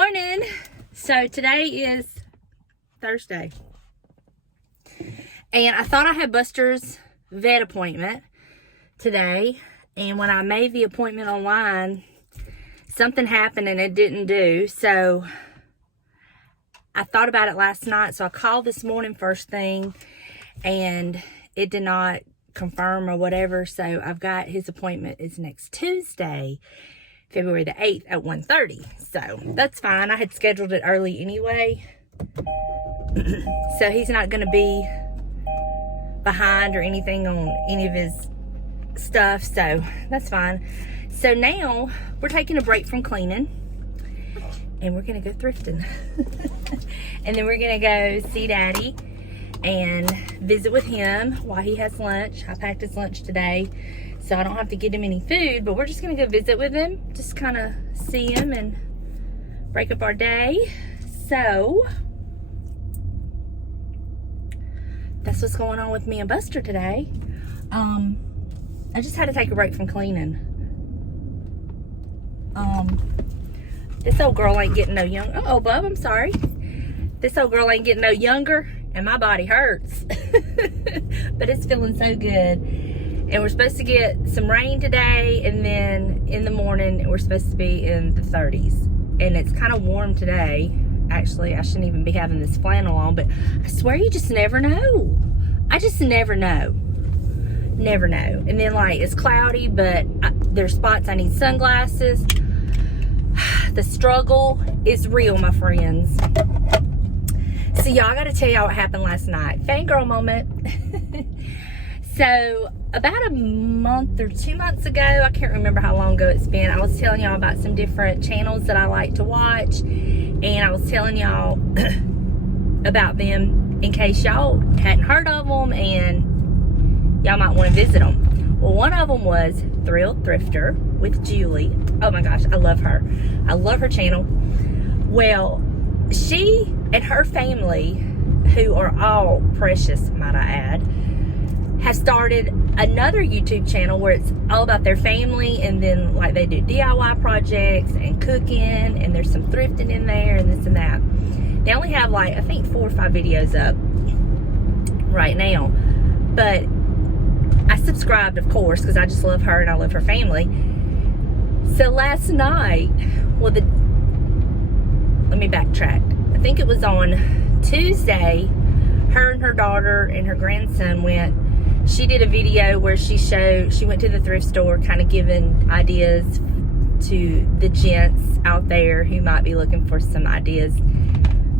morning. So today is Thursday, and I thought I had Buster's vet appointment today, and when I made the appointment online, something happened and it didn't do. So I thought about it last night, so I called this morning first thing, and it did not confirm or whatever. So I've got his appointment is next Tuesday, February the 8th at 1:30. So that's fine. I had scheduled it early anyway. So he's not going to be behind or anything on any of his stuff. So that's fine. So now we're taking a break from cleaning and we're going to go thrifting. And then we're going to go see Daddy and visit with him while he has lunch. I packed his lunch today, so I don't have to get him any food, but we're just gonna go visit with him, just kind of see him and break up our day. So that's what's going on with me and Buster today. I just had to take a break from cleaning. This old girl ain't getting no younger. Oh, bub, I'm sorry. This old girl ain't getting no younger, and my body hurts. But it's feeling so good. And we're supposed to get some rain today, and then in the morning we're supposed to be in the 30s. And it's kind of warm today. Actually, I shouldn't even be having this flannel on, but I swear you just never know. I just never know. Never know. And then like it's cloudy, but there's spots I need sunglasses. The struggle is real, my friends. So y'all, I gotta tell y'all what happened last night. Fangirl moment. So about a month or 2 months ago, I can't remember how long ago it's been, I was telling y'all about some different channels that I like to watch, and I was telling y'all about them in case y'all hadn't heard of them and y'all might want to visit them. Well, one of them was Thrifter with Julie. Oh my gosh, I love her. I love her channel. Well, she and her family, who are all precious, might I add, have started another YouTube channel where it's all about their family, and then like they do DIY projects and cooking, and there's some thrifting in there and this and that. They only have like, I think 4 or 5 videos up right now, but I subscribed, of course, because I just love her and I love her family. So last night, well, let me backtrack. I think it was on Tuesday, her and her daughter and her grandson she did a video where she went to the thrift store, kind of giving ideas to the gents out there who might be looking for some ideas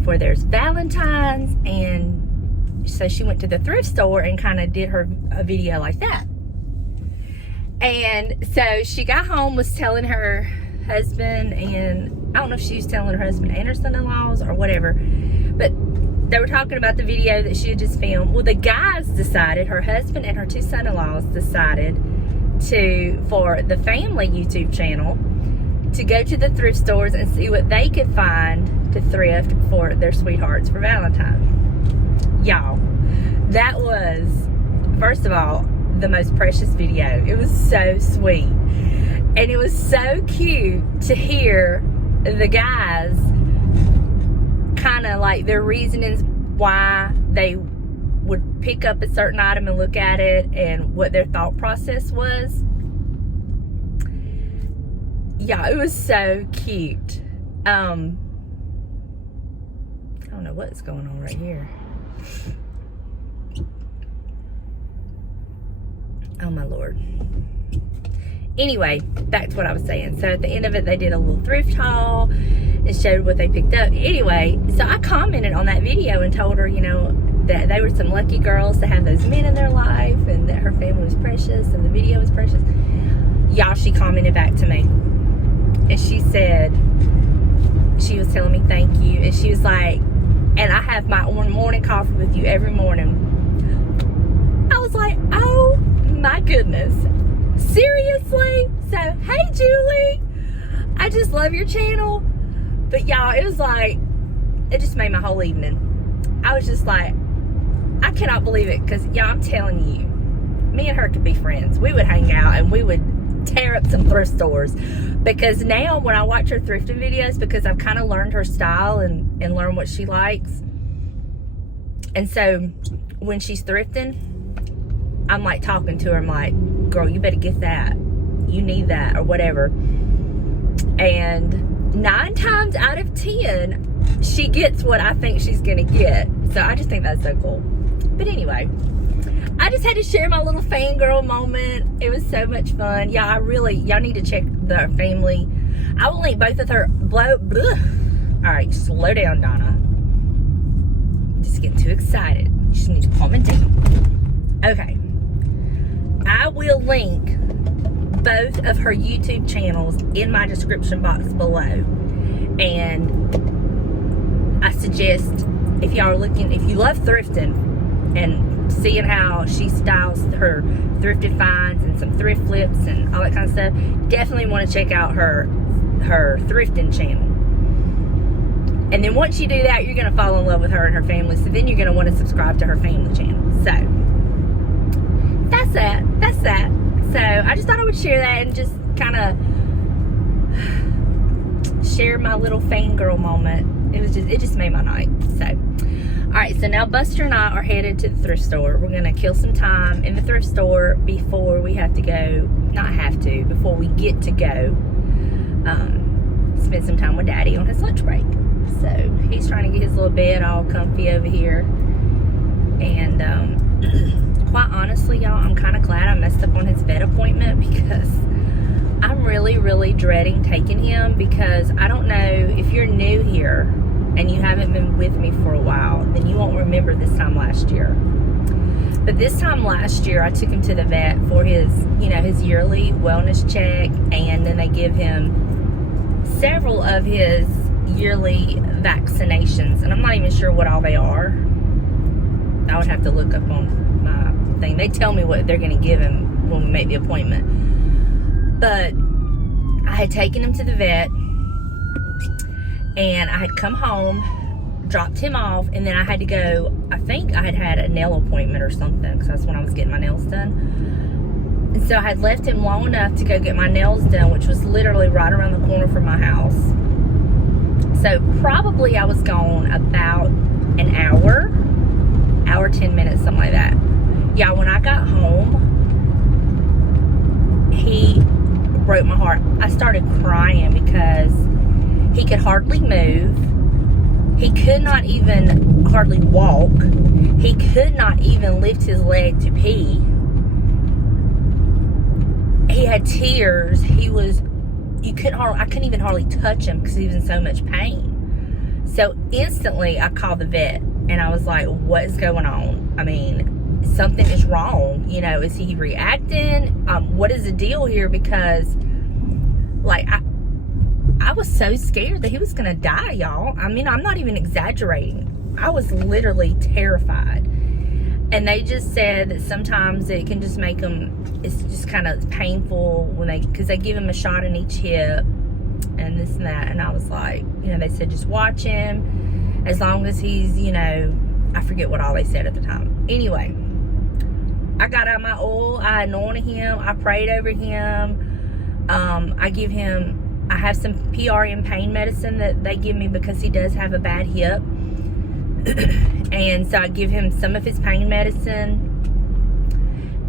for their Valentine's. And so she went to the thrift store and kind of did a video like that. And so she got home, was telling her husband, and I don't know if she was telling her husband and her son-in-laws or whatever, but they were talking about the video that she had just filmed. Well, the guys decided, her husband and her 2 son-in-laws decided for the family YouTube channel, to go to the thrift stores and see what they could find to thrift for their sweethearts for Valentine's. Y'all, that was, first of all, the most precious video. It was so sweet. And it was so cute to hear the guys kind of like their reasonings why they would pick up a certain item and look at it, and what their thought process was. Yeah, it was so cute. I don't know what's going on right here. Oh my Lord. Anyway, back to what I was saying. So at the end of it, they did a little thrift haul and showed what they picked up. Anyway, so I commented on that video and told her, you know, that they were some lucky girls to have those men in their life, and that her family was precious and the video was precious. Y'all, she commented back to me, and she said, she was telling me thank you, and she was like, and I have my morning coffee with you every morning. I was like, oh my goodness, seriously? So hey Julie, I just love your channel. But y'all, it was like, it just made my whole evening. I was just like, I cannot believe it, because y'all, I'm telling you, me and her could be friends. We would hang out and we would tear up some thrift stores. Because now when I watch her thrifting videos, because I've kind of learned her style and learned what she likes. And so when she's thrifting, I'm like talking to her. I'm like, girl, you better get that. You need that or whatever. And 9 times out of 10, she gets what I think she's going to get. So I just think that's so cool. But anyway, I just had to share my little fangirl moment. It was so much fun. Yeah, y'all need to check the family. I will link both of her. All right, slow down, Donna. Just getting too excited. You just need to calm it down. Okay. I will link both of her YouTube channels in my description box below. And I suggest, if y'all are looking, if you love thrifting and seeing how she styles her thrifted finds and some thrift flips and all that kind of stuff, definitely want to check out her thrifting channel. And then once you do that, you're going to fall in love with her and her family. So then you're going to want to subscribe to her family channel. So that's that. So I just thought I would share that and just kind of share my little fangirl moment. It just made my night. So, all right. So now Buster and I are headed to the thrift store. We're going to kill some time in the thrift store before we have to go. Before we get to go spend some time with Daddy on his lunch break. So he's trying to get his little bed all comfy over here. And quite honestly, y'all, I'm kind of glad I messed up on his vet appointment, because I'm really, really dreading taking him, because I don't know if you're new here and you haven't been with me for a while, then you won't remember this time last year. But this time last year, I took him to the vet for his yearly wellness check, and then they give him several of his yearly vaccinations, and I'm not even sure what all they are. I would have to look up on my thing. They tell me what they're going to give him when we make the appointment. But I had taken him to the vet, and I had come home, dropped him off, and then I had to go. I think I had a nail appointment or something, because that's when I was getting my nails done. And so I had left him long enough to go get my nails done, which was literally right around the corner from my house. So probably I was gone about an hour 10 minutes, something like that. Yeah, when I got home, he broke my heart. I started crying because he could hardly move. He could not even hardly walk. He could not even lift his leg to pee. He had tears. I couldn't even hardly touch him because he was in so much pain. So instantly I called the vet, and I was like, what is going on? I mean, something is wrong. Is he reacting? What is the deal here? Because like, I was so scared that he was going to die, y'all. I mean, I'm not even exaggerating. I was literally terrified. And they just said that sometimes it can just make them, it's just kind of painful because they give him a shot in each hip and this and that. And I was like, they said just watch him as long as he's, I forget what all they said at the time. Anyway, I got out my oil, I anointed him, I prayed over him. I have some PRN pain medicine that they give me because he does have a bad hip. And so I give him some of his pain medicine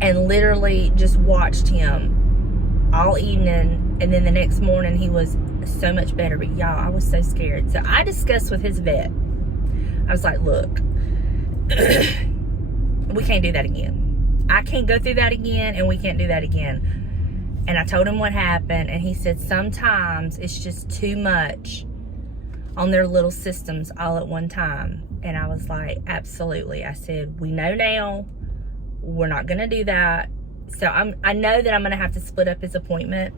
and literally just watched him all evening. And then the next morning he was so much better. But y'all, I was so scared. So I discussed with his vet. I was like, look, we can't do that again. I can't go through that again, and we can't do that again. And I told him what happened, and he said sometimes it's just too much on their little systems all at one time. And I was like, absolutely. I said, we know now, we're not going to do that. So I know that I'm going to have to split up his appointment.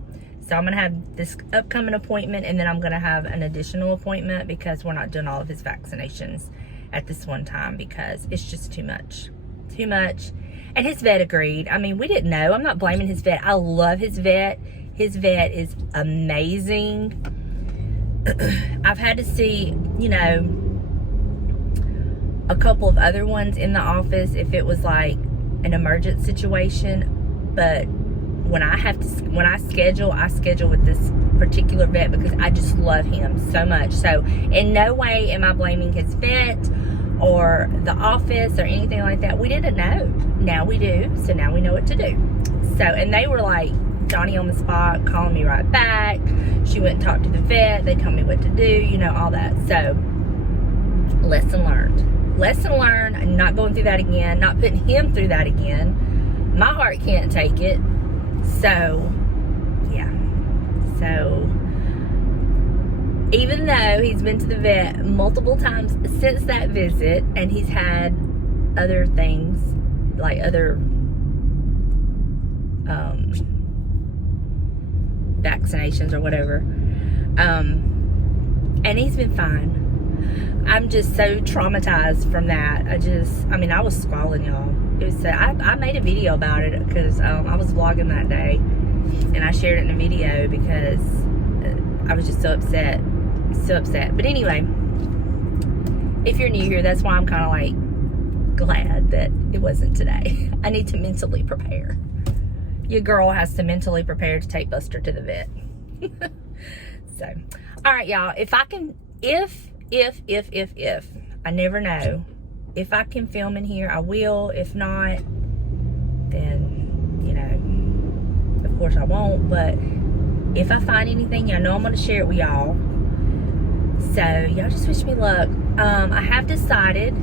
So I'm going to have this upcoming appointment, and then I'm going to have an additional appointment because we're not doing all of his vaccinations at this one time because it's just too much. Too much. And his vet agreed. I mean, we didn't know. I'm not blaming his vet. I love his vet. His vet is amazing. I've had to see, a couple of other ones in the office if it was like an emergent situation, but when I schedule, I schedule with this particular vet because I just love him so much. So in no way am I blaming his vet or the office or anything like that. We didn't know. Now we do. So now we know what to do. So, and they were like, Johnny on the spot, calling me right back. She went and talked to the vet. They told me what to do, you know, all that. So, lesson learned. Lesson learned. I'm not going through that again. Not putting him through that again. My heart can't take it. So, yeah. So, even though he's been to the vet multiple times since that visit, and he's had other things, like other vaccinations or whatever, and he's been fine. I'm just so traumatized from that. I mean, I was squalling, y'all. It was, I made a video about it because I was vlogging that day, and I shared it in a video because I was just so upset. But anyway, if you're new here, that's why I'm kind of like glad that it wasn't today. I need to mentally prepare. Your girl has to mentally prepare to take Buster to the vet. So, all right, y'all. If I can, if I never know, if I can film in here, I will. If not, then, you know, of course I won't. But if I find anything, y'all know I'm going to share it with y'all. So, y'all just wish me luck. I have decided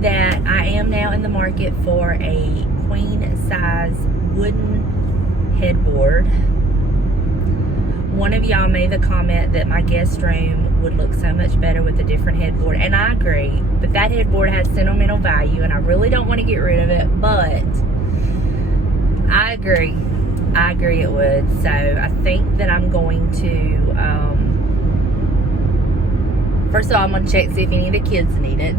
that I am now in the market for a queen size wooden headboard. One of y'all made the comment that my guest room would look so much better with a different headboard, and I agree. But that headboard has sentimental value, and I really don't want to get rid of it, but I agree. I agree it would. So I think that I'm going to, first of all, I'm going to check to see if any of the kids need it.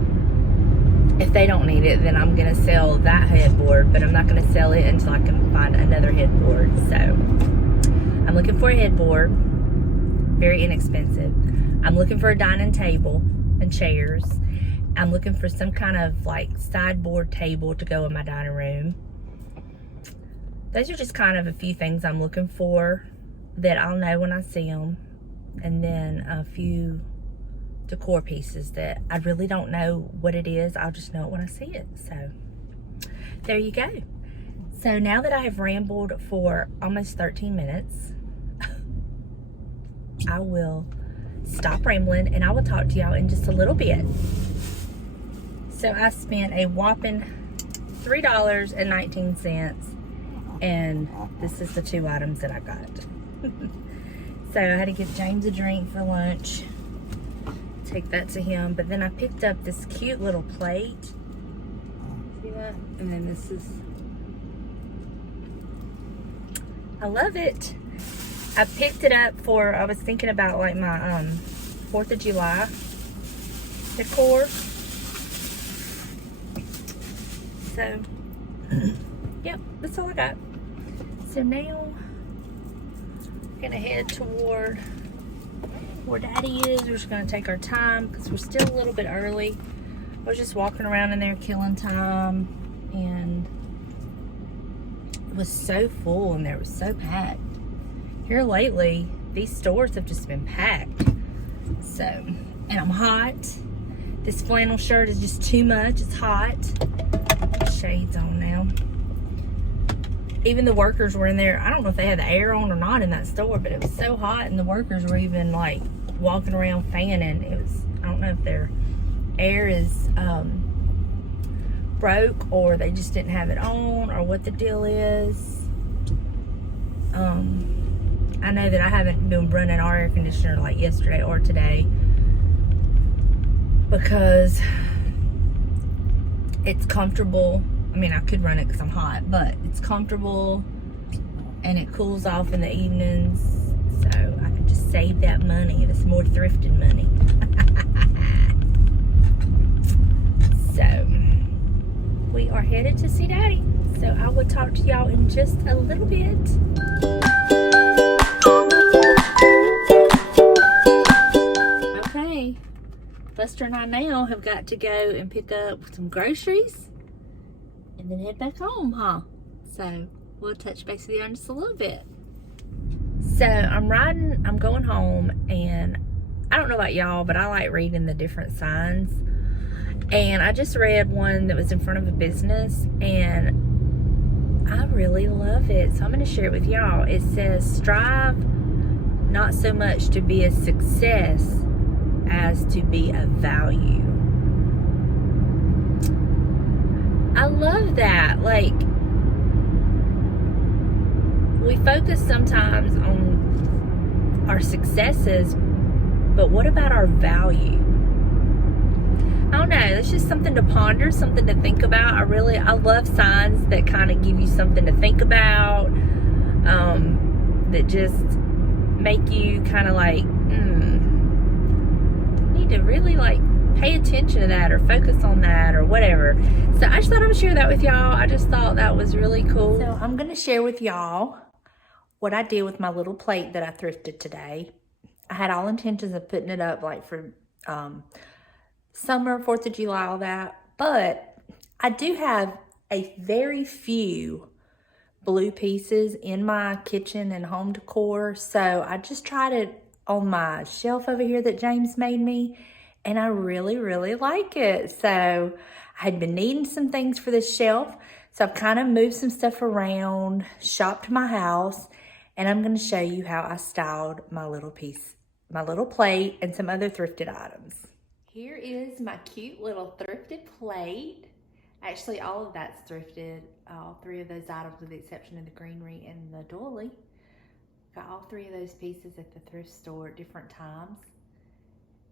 If they don't need it, then I'm going to sell that headboard, but I'm not going to sell it until I can find another headboard. So I'm looking for a headboard, very inexpensive. I'm looking for a dining table and chairs. I'm looking for some kind of like sideboard table to go in my dining room. Those are just kind of a few things I'm looking for that I'll know when I see them. And then a few decor pieces that I really don't know what it is. I'll just know it when I see it. So there you go. So now that I have rambled for almost 13 minutes, I will stop rambling and I will talk to y'all in just a little bit. So I spent a whopping $3.19, and this is the 2 items that I got. So I had to give James a drink for lunch. Take that to him, but then I picked up this cute little plate. See that? And then this is, I love it. I picked it up for, I was thinking about like my 4th of July decor. So, yep, that's all I got. So now, I'm gonna head toward where Daddy is. We're just gonna take our time because we're still a little bit early. I was just walking around in there killing time, and it was so full and there was so packed. Here lately, these stores have just been packed. So, and I'm hot. This flannel shirt is just too much. It's hot. Shades on now. Even the workers were in there. I don't know if they had the air on or not in that store, but it was so hot, and the workers were even like walking around fanning. It was, I don't know if their air is broke or they just didn't have it on or what the deal is. I know that I haven't been running our air conditioner like yesterday or today because it's comfortable. I mean, I could run it because I'm hot, but it's comfortable and it cools off in the evenings. So I could just save that money. It's more thrifting money. So we are headed to see Daddy. So I will talk to y'all in just a little bit. Okay, Buster and I now have got to go and pick up some groceries and then head back home, huh? So we'll touch base with you in just a little bit. So I'm going home, and I don't know about y'all, but I like reading the different signs. And I just read one that was in front of a business, and I really love it. So I'm going to share it with y'all. It says, strive not so much to be a success as to be of value. I love that. Like, we focus sometimes on our successes, but what about our value? I don't know. It's just something to ponder, something to think about. I love signs that kind of give you something to think about, that just make you kind of like, need to really like pay attention to that or focus on that or whatever. So I just thought I would share that with y'all. I just thought that was really cool. So I'm going to share with y'all what I did with my little plate that I thrifted today. I had all intentions of putting it up like for summer, 4th of July, all that. But I do have a very few blue pieces in my kitchen and home decor. So I just tried it on my shelf over here that James made me. And I really, really like it. So I had been needing some things for this shelf. So I've kind of moved some stuff around, shopped my house, and I'm going to show you how I styled my little plate and some other thrifted items. Here is my cute little thrifted plate. Actually, all of that's thrifted. All 3 of those items with the exception of the greenery and the doily. Got all 3 of those pieces at the thrift store at different times.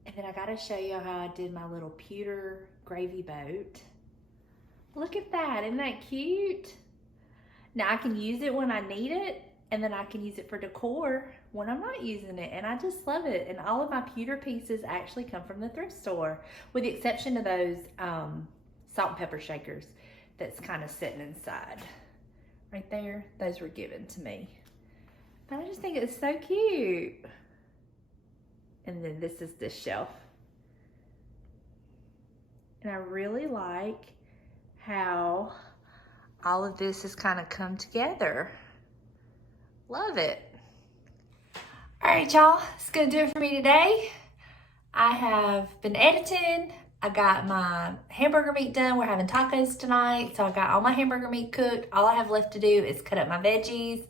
And then I gotta show you how I did my little pewter gravy boat. Look at that, isn't that cute? Now I can use it when I need it, and then I can use it for decor when I'm not using it, and I just love it. And all of my pewter pieces actually come from the thrift store, with the exception of those salt and pepper shakers that's kind of sitting inside. Right there, those were given to me. But I just think it's so cute. And then this is the shelf. And I really like how all of this has kind of come together. Love it. All right, y'all, it's gonna do it for me today. I have been editing. I got my hamburger meat done. We're having tacos tonight. So I got all my hamburger meat cooked. All I have left to do is cut up my veggies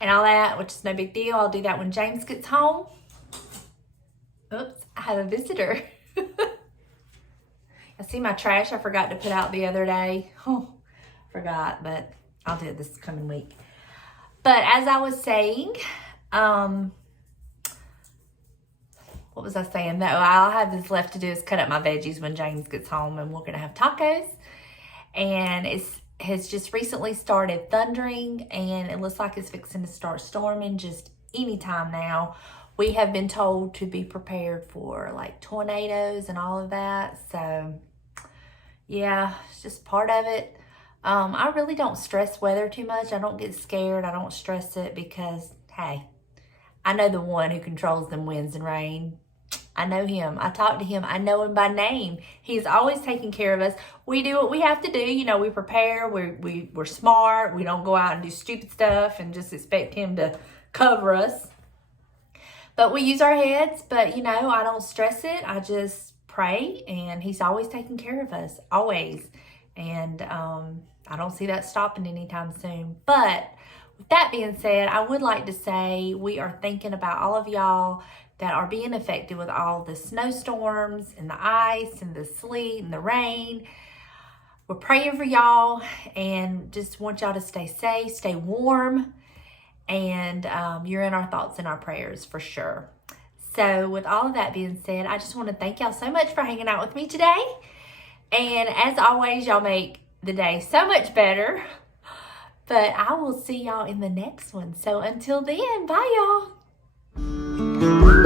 and all that, which is no big deal. I'll do that when James gets home. Oops, I have a visitor. I see my trash I forgot to put out the other day. Oh, forgot, but I'll do it this coming week. But as I was saying, what was I saying? No, all I have this left to do is cut up my veggies when James gets home, and we're gonna have tacos. And it has just recently started thundering, and it looks like it's fixing to start storming just any time now. We have been told to be prepared for like tornadoes and all of that. So yeah, it's just part of it. I really don't stress weather too much. I don't get scared. I don't stress it because, hey, I know the one who controls them winds and rain. I know him. I talk to him. I know him by name. He's always taking care of us. We do what we have to do. You know, we prepare. We're smart. We don't go out and do stupid stuff and just expect him to cover us. But we use our heads, but you know, I don't stress it. I just pray, and he's always taking care of us, always. And I don't see that stopping anytime soon. But with that being said, I would like to say we are thinking about all of y'all that are being affected with all the snowstorms and the ice and the sleet and the rain. We're praying for y'all and just want y'all to stay safe, stay warm. And you're in our thoughts and our prayers for sure. So with all of that being said, I just want to thank y'all so much for hanging out with me today. And as always, y'all make the day so much better. But I will see y'all in the next one. So until then, bye y'all.